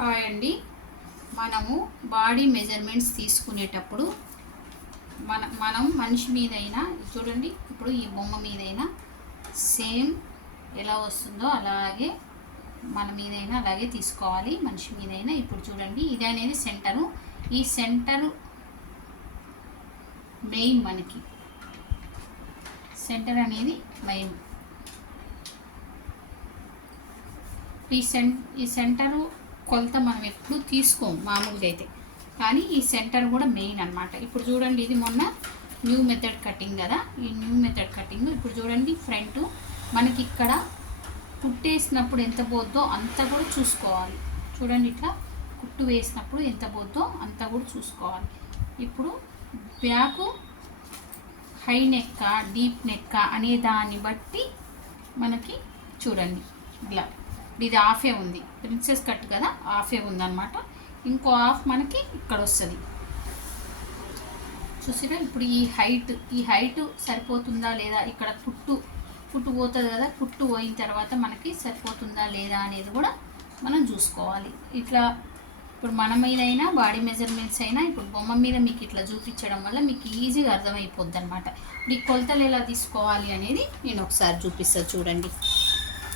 Hi అండి. మనము body measurements తీసుకునేటప్పుడు మనం మనిషి మీదైనా చూడండి, ఇప్పుడు ఈ బొమ్మ మీదైనా సేమ్ ఎలా వస్తుందో అలాగే మన మీదైనా అలాగే తీసుకోవాలి. మనిషి మీదైనా ఇప్పుడు చూడండి, ఇది అనేది సెంటరు. ఈ సెంటరు మెయిన్, మనకి సెంటర్ అనేది మెయిన్. ఈ సెంటరు కొలత మనం ఎప్పుడు తీసుకోము మామూలుగా అయితే, కానీ ఈ సెంటర్ కూడా మెయిన్ అనమాట. ఇప్పుడు చూడండి, ఇది మొన్న న్యూ మెథడ్ కటింగ్ కదా, ఈ న్యూ మెథడ్ కటింగ్ ఇప్పుడు చూడండి, ఫ్రంట్ మనకి ఇక్కడ కుట్టేసినప్పుడు ఎంత పోద్దో అంత కూడా చూసుకోవాలి. చూడండి, ఇట్లా కుట్టు వేసినప్పుడు ఎంత పోద్దో అంత కూడా చూసుకోవాలి. ఇప్పుడు బ్యాకు హై నెక్క డీప్ నెక్క అనే దాన్ని బట్టి మనకి చూడండి, ఇలా ఇది హాఫే ఉంది, ప్రిన్సెస్ కట్ కదా, హాఫే ఉందన్నమాట. ఇంకో హాఫ్ మనకి ఇక్కడ వస్తుంది. చూసిరా, ఇప్పుడు ఈ హైట్ సరిపోతుందా లేదా, ఇక్కడ కుట్టు పోతుంది కదా, కుట్టు పోయిన తర్వాత మనకి సరిపోతుందా లేదా అనేది కూడా మనం చూసుకోవాలి. ఇట్లా ఇప్పుడు మన మీద అయినా బాడీ మెజర్మెంట్స్ అయినా ఇప్పుడు బొమ్మ మీద మీకు ఇట్లా చూపించడం వల్ల మీకు ఈజీగా అర్థమైపోద్ది అనమాట. ఈ కొలతలు ఎలా తీసుకోవాలి అనేది నేను ఒకసారి చూపిస్తాను. చూడండి,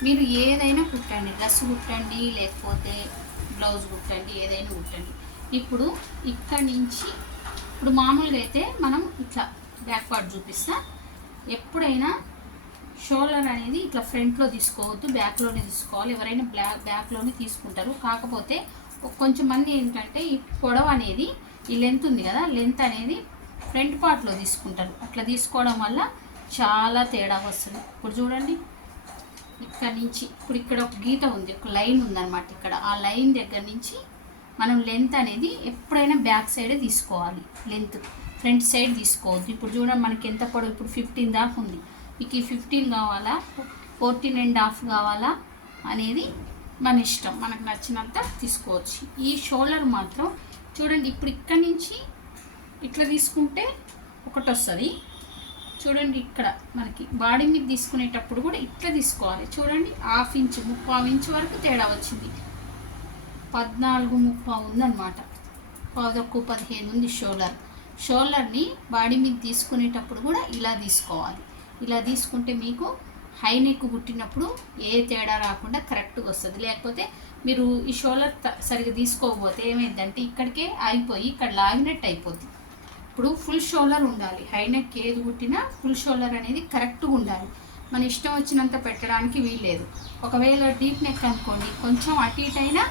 మీరు ఏదైనా కుట్టండి, డ్రెస్ కుట్టండి, లేకపోతే బ్లౌజ్ కుట్టండి, ఏదైనా కుట్టండి. ఇప్పుడు ఇక్కడి నుంచి ఇప్పుడు మామూలుగా అయితే మనం ఇట్లా బ్యాక్ పార్ట్ చూపిస్తా. ఎప్పుడైనా షోల్డర్ అనేది ఇట్లా ఫ్రంట్లో తీసుకోవద్దు, బ్యాక్లోనే తీసుకోవాలి. ఎవరైనా బ్యాక్లోనే తీసుకుంటారు. కాకపోతే కొంచెం మంది ఏంటంటే ఈ పొడవు అనేది, ఈ లెంత్ ఉంది కదా, లెంత్ అనేది ఫ్రంట్ పార్ట్లో తీసుకుంటారు. అట్లా తీసుకోవడం వల్ల చాలా తేడా వస్తుంది. ఇప్పుడు చూడండి, ఇక్కడ నుంచి ఇప్పుడు ఇక్కడ ఒక గీత ఉంది, ఒక లైన్ ఉందన్నమాట. ఇక్కడ ఆ లైన్ దగ్గర నుంచి మనం లెంత్ అనేది ఎప్పుడైనా బ్యాక్ సైడే తీసుకోవాలి. లెంత్ ఫ్రంట్ సైడ్ తీసుకోవద్దు. ఇప్పుడు చూడండి, మనకి ఎంత పొడవు, ఇప్పుడు 15 దాకా ఉంది. మీకు ఈ 15 కావాలా, 14.5 కావాలా అనేది మన ఇష్టం, మనకు నచ్చినంత తీసుకోవచ్చు. ఈ షోల్డర్ మాత్రం చూడండి, ఇప్పుడు ఇక్కడ నుంచి ఇట్లా తీసుకుంటే ఒకటి వస్తుంది. చూడండి, ఇక్కడ మనకి బాడీ మీద తీసుకునేటప్పుడు కూడా ఇట్లా తీసుకోవాలి. చూడండి, 1/2 ఇంచు 3/4 ఇంచు వరకు తేడా వచ్చింది. 14.3 ఉందన్నమాట. 15 ఉంది షోల్డర్ని బాడీ మీద తీసుకునేటప్పుడు కూడా ఇలా తీసుకోవాలి. ఇలా తీసుకుంటే మీకు హై నెక్ కుట్టినప్పుడు ఏ తేడా రాకుండా కరెక్ట్గా వస్తుంది. లేకపోతే మీరు ఈ షోల్డర్ సరిగ్గా తీసుకోకపోతే ఏమైందంటే ఇక్కడికే ఆగిపోయి ఇక్కడ లాగినట్టు అయిపోద్ది. ఇప్పుడు ఫుల్ షోల్డర్ ఉండాలి. హై నెక్ ఏది కుట్టినా ఫుల్ షోల్డర్ అనేది కరెక్ట్గా ఉండాలి. మన ఇష్టం వచ్చినంత పెట్టడానికి వీల్లేదు. ఒకవేళ డీప్ నెక్ అనుకోండి, కొంచెం అటు ఇటు అయినా,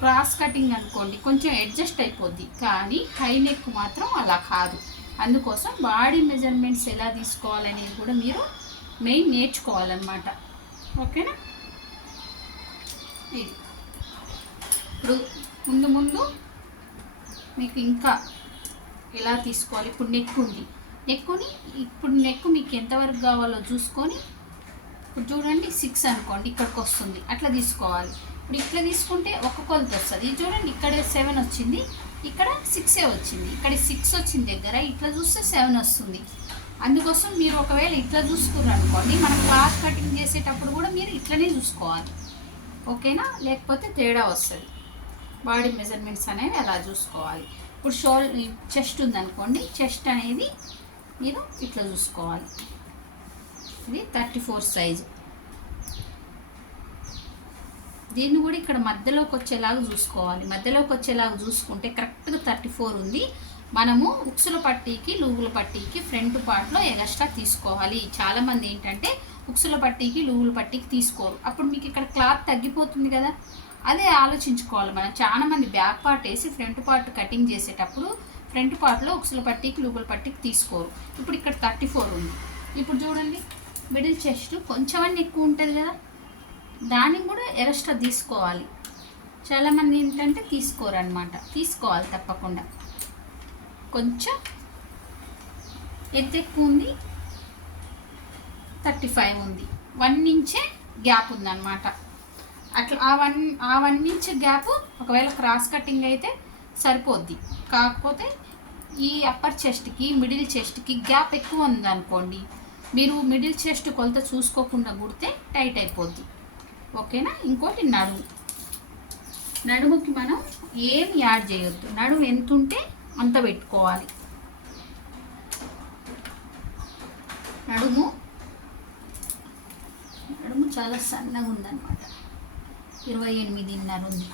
క్రాస్ కటింగ్ అనుకోండి కొంచెం అడ్జస్ట్ అయిపోద్ది. కానీ హై నెక్ మాత్రం అలా కాదు. అందుకోసం బాడీ మెజర్మెంట్స్ ఎలా తీసుకోవాలనేది కూడా మీరు మెయిన్ నేర్చుకోవాలన్నమాట. ఓకేనా? ఇది ఇప్పుడు ముందు మీకు ఇంకా ఎలా తీసుకోవాలి. ఇప్పుడు నెక్ ఉంది, ఇప్పుడు నెక్ మీకు ఎంతవరకు కావాలో చూసుకొని, ఇప్పుడు చూడండి 6 అనుకోండి, ఇక్కడికి వస్తుంది, అట్లా తీసుకోవాలి. ఇప్పుడు ఇట్లా తీసుకుంటే ఒక కొలత వస్తుంది. చూడండి, ఇక్కడ 7 వచ్చింది, ఇక్కడ 6 వచ్చింది. ఇక్కడ 6 వచ్చిన దగ్గర ఇట్లా చూస్తే 7 వస్తుంది. అందుకోసం మీరు ఒకవేళ ఇట్లా చూసుకున్నారు అనుకోండి, మనం క్లాత్ కటింగ్ చేసేటప్పుడు కూడా మీరు ఇట్లనే చూసుకోవాలి. ఓకేనా? లేకపోతే తేడా వస్తుంది. బాడీ మెజర్మెంట్స్ అనేవి అలా చూసుకోవాలి. ఇప్పుడు చెస్ట్ ఉందనుకోండి, చెస్ట్ అనేది మీరు ఇట్లా చూసుకోవాలి. ఇది 34 సైజు. దీన్ని కూడా ఇక్కడ మధ్యలోకి వచ్చేలాగా చూసుకోవాలి. మధ్యలోకి వచ్చేలాగా చూసుకుంటే కరెక్ట్గా 34 ఉంది. మనము ఉక్సుల పట్టీకి లూగుల పట్టీకి ఫ్రంట్ పార్ట్లో ఎక్స్ట్రా తీసుకోవాలి. చాలామంది ఏంటంటే ఉక్సుల పట్టీకి లూగుల పట్టీకి తీసుకోరు. అప్పుడు మీకు ఇక్కడ క్లాత్ తగ్గిపోతుంది కదా, అదే ఆలోచించుకోవాలి. మనం చాలామంది బ్యాక్ పార్ట్ వేసి ఫ్రంట్ పార్ట్ కటింగ్ చేసేటప్పుడు ఫ్రంట్ పార్ట్లో ఉక్సుల పట్టీకి లూగుల పట్టీకి తీసుకోరు. ఇప్పుడు ఇక్కడ 34 ఉంది. ఇప్పుడు చూడండి, మిడిల్ చెస్ట్ కొంచెం అన్నీ ఎక్కువ ఉంటుంది కదా, దాన్ని కూడా ఎక్స్ట్రా తీసుకోవాలి. చాలామంది ఏంటంటే తీసుకోరు అనమాట. తీసుకోవాలి తప్పకుండా. కొంచెం ఎత్తు ఎక్కువ ఉంది, 35 ఉంది, 1 ఇంచే గ్యాప్ ఉందన్నమాట. అట్లా ఆ 1 ఇంచ్ గ్యాప్ ఒకవేళ క్రాస్ కటింగ్ అయితే సరిపోద్ది. కాకపోతే ఈ అప్పర్ చెస్ట్కి మిడిల్ చెస్ట్కి గ్యాప్ ఎక్కువ ఉందనుకోండి, మీరు మిడిల్ చెస్ట్ కొలత చూసుకోకుండా కుడితే టైట్ అయిపోద్ది. ఓకేనా? ఇంకోటి నడుము. నడుముకి మనం ఏం యాడ్ చేయొద్దు, నడుము ఎంత ఉంటే అంత పెట్టుకోవాలి. నడుము చాలా సన్నగా ఉందన్నమాట, 28.5 ఉంది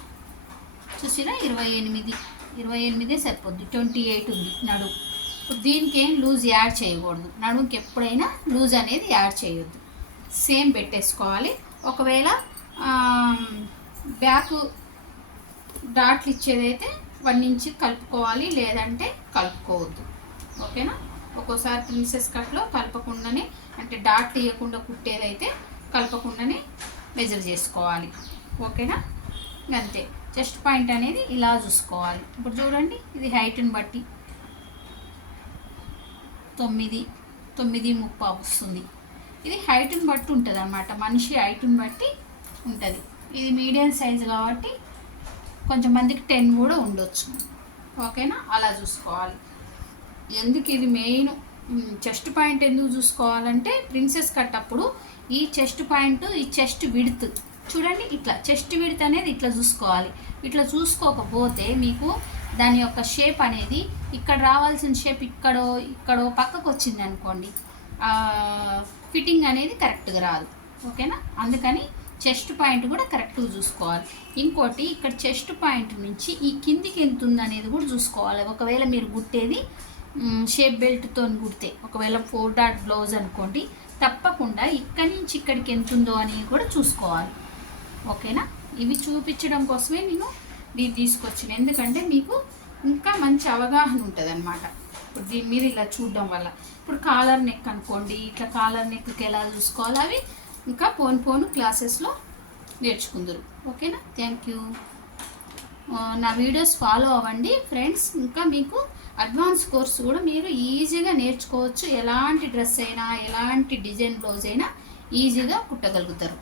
చూసినా, 28 సరిపోద్ది, 28 ఉంది నడుము. ఇప్పుడు దీనికి ఏం లూజ్ యాడ్ చేయకూడదు, నడుముకి ఎప్పుడైనా లూజ్ అనేది యాడ్ చేయొద్దు, సేమ్ పెట్టేసుకోవాలి. ఒకవేళ బ్యాక్ డాట్లు ఇచ్చేదైతే 1 ఇంచ్ కలుపుకోవాలి, లేదంటే కలుపుకోవద్దు. ఓకేనా? ఒక్కోసారి ప్రిన్సెస్ కట్లో కలపకుండానే, అంటే డాట్ తీయకుండా కుట్టేదైతే కలపకుండానే మెజర్ చేసుకోవాలి. ఓకేనా? అంతే. చెస్ట్ పాయింట్ అనేది ఇలా చూసుకోవాలి. ఇప్పుడు చూడండి, ఇది హైట్ని బట్టి 9.30 వస్తుంది. ఇది హైట్ని బట్టి ఉంటుంది అన్నమాట, మనిషి హైట్ని బట్టి ఉంటుంది. ఇది మీడియం సైజు కాబట్టి కొంచెం మందికి 10 కూడా ఉండొచ్చు. ఓకేనా? అలా చూసుకోవాలి. ఎందుకు ఇది మెయిన్ చెస్ట్ పాయింట్ ఎందుకు చూసుకోవాలంటే, ప్రిన్సెస్ కట్ అప్పుడు ఈ చెస్ట్ పాయింట్, ఈ చెస్ట్ విడ్త్ చూడండి, ఇట్లా చెస్ట్ విడ్త్ అనేది ఇట్లా చూసుకోవాలి. ఇట్లా చూసుకోకపోతే మీకు దాని యొక్క షేప్ అనేది, ఇక్కడ రావాల్సిన షేప్ ఇక్కడో పక్కకు వచ్చింది అనుకోండి, ఫిట్టింగ్ అనేది కరెక్ట్గా రాదు. ఓకేనా? అందుకని చెస్ట్ పాయింట్ కూడా కరెక్ట్గా చూసుకోవాలి. ఇంకోటి, ఇక్కడ చెస్ట్ పాయింట్ నుంచి ఈ కిందికి ఎంత ఉంది అనేది కూడా చూసుకోవాలి. ఒకవేళ మీరు కుట్టేది షేప్ బెల్ట్తో కుడితే, ఒకవేళ 4 డాట్ బ్లౌజ్ అనుకోండి, తప్పకుండా ఇక్కడి నుంచి ఇక్కడికి ఎంత ఉందో అని కూడా చూసుకోవాలి. ఓకేనా? ఇవి చూపించడం కోసమే నేను దీన్ని తీసుకొచ్చిన, ఎందుకంటే మీకు ఇంకా మంచి అవగాహన ఉంటుంది అన్నమాట. ఇప్పుడు దీని మీద ఇలా చూడడం వల్ల, ఇప్పుడు కాలర్ నెక్ అనుకోండి, ఇట్లా కాలర్ నెక్కి ఎలా చూసుకోవాలి అవి ఇంకా పోను క్లాసెస్లో నేర్చుకుందరు. ఓకేనా? Thank you. నా వీడియోస్ ఫాలో అవ్వండి ఫ్రెండ్స్. ఇంకా మీకు అడ్వాన్స్ కోర్స్ కూడా మీరు ఈజీగా నేర్చుకోవచ్చు. ఎలాంటి డ్రెస్ అయినా, ఎలాంటి డిజైన్ బ్లౌజ్ అయినా ఈజీగా కుట్టగలుగుతారు.